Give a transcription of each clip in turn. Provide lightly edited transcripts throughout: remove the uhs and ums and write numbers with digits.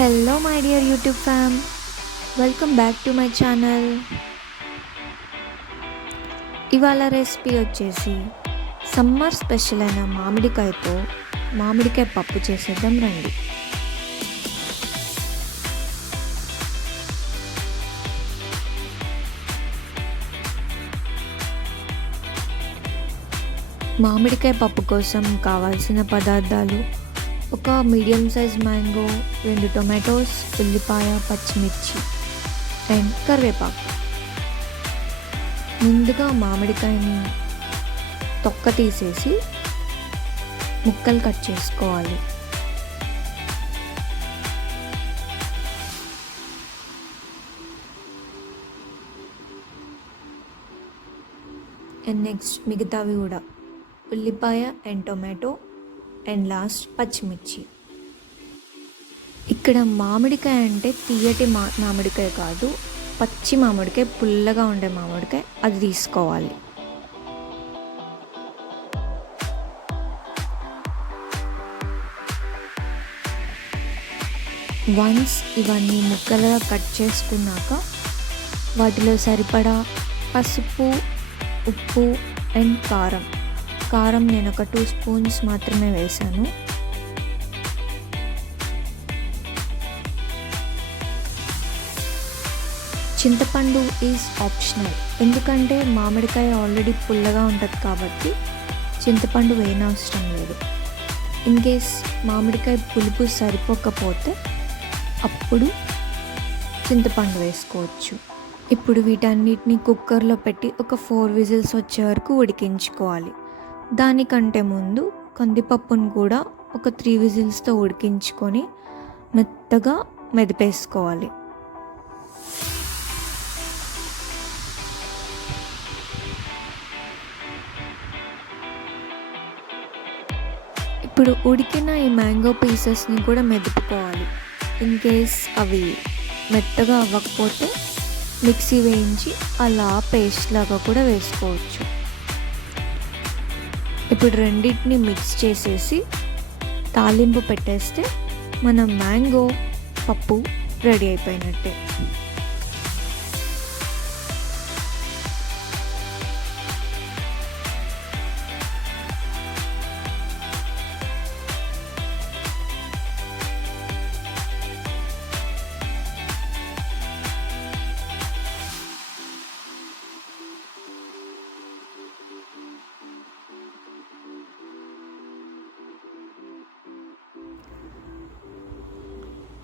Hello my dear YouTube fam, welcome back to my channel. ఇవాళ recipe వచ్చేసి summer special అయిన మామిడికాయతో మామిడికాయ పప్పు చేసేద్దాం రండి. మామిడికాయ పప్పు కోసం కావాల్సిన పదార్థాలు: ఒక మీడియం సైజ్ మ్యాంగో, 2 టొమాటోస్, ఉల్లిపాయ, పచ్చిమిర్చి అండ్ కరివేపాకు. ముందుగా మామిడికాయని తొక్క తీసేసి ముక్కలు కట్ చేసుకోవాలి. అండ్ నెక్స్ట్ మిగతావి కూడా ఉల్లిపాయ అండ్ టొమాటో అండ్ లాస్ట్ పచ్చిమిర్చి. ఇక్కడ మామిడికాయ అంటే తీయటి మామిడికాయ కాదు, పచ్చి మామిడికాయ, పుల్లగా ఉండే మామిడికాయ, అది తీసుకోవాలి. వన్స్ ఇవన్నీ ముక్కలుగా కట్ చేసుకున్నాక వాటిలో సరిపడా పసుపు, ఉప్పు అండ్ కారం నేను ఒక 2 స్పూన్స్ మాత్రమే వేసాను. చింతపండు ఈజ్ ఆప్షనల్, ఎందుకంటే మామిడికాయ ఆల్రెడీ పుల్లగా ఉంటుంది కాబట్టి చింతపండు వేయనవసరం లేదు. ఇన్ కేస్ మామిడికాయ పులుపు సరిపోకపోతే అప్పుడు చింతపండు వేసుకోవచ్చు. ఇప్పుడు వీటన్నిటిని కుక్కర్లో పెట్టి ఒక 4 విజిల్స్ వచ్చే వరకు ఉడికించుకోవాలి. దానికంటే ముందు కందిపప్పును కూడా ఒక 3 విజిల్స్తో ఉడికించుకొని మెత్తగా మెదిపేసుకోవాలి. ఇప్పుడు ఉడికిన ఈ మ్యాంగో పీసెస్ని కూడా మెదుపుకోవాలి. ఇన్ కేస్ అవి మెత్తగా అవ్వకపోతే మిక్సీ వేయించి అలా పేస్ట్ లాగా కూడా వేసుకోవచ్చు. ఇప్పుడు రెండింటిని మిక్స్ చేసేసి తాలింపు పెట్టేస్తే మన మ్యాంగో పప్పు రెడీ అయిపోయినట్టే.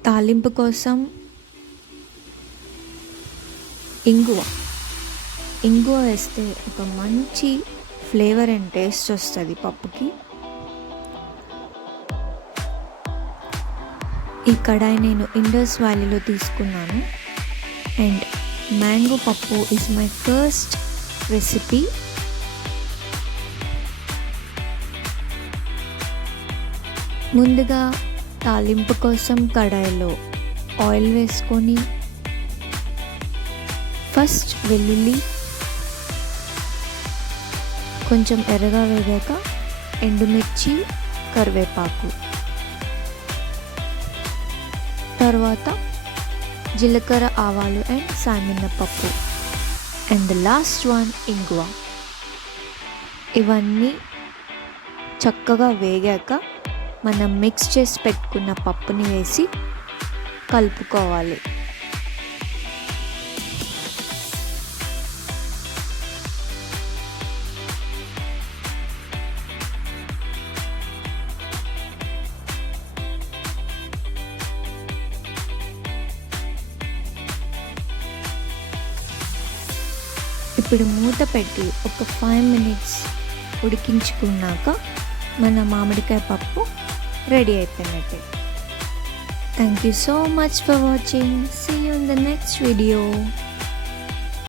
తాలింపు కోసం ఇంగువ వేస్తే ఒక మంచి ఫ్లేవర్ అండ్ టేస్ట్ వస్తుంది పప్పుకి. ఈ కడాయి నేను ఇండస్ వ్యాలీలో తీసుకున్నాను. అండ్ మ్యాంగో పప్పు ఈజ్ మై ఫస్ట్ రెసిపీ. ముందుగా తాలింపు కోసం కడాయిలో ఆయిల్ వేసుకొని ఫస్ట్ వెల్లుల్లి కొంచెం ఎర్రగా వేగాక ఎండుమిర్చి, కరివేపాకు, తర్వాత జీలకర్ర, ఆవాలు అండ్ సామినపప్పు అండ్ లాస్ట్ వన్ ఇంగువ. ఇవన్నీ చక్కగా వేగాక మనం మిక్స్ చేసి పెట్టుకున్న పప్పుని వేసి కలుపుకోవాలి. ఇప్పుడు మూత పెట్టి ఒక 5 మినిట్స్ ఉడికించుకున్నాక మన మామిడికాయ పప్పు రెడీ అయిపోయినట్టే. Thank you so much for watching. See you in the next video.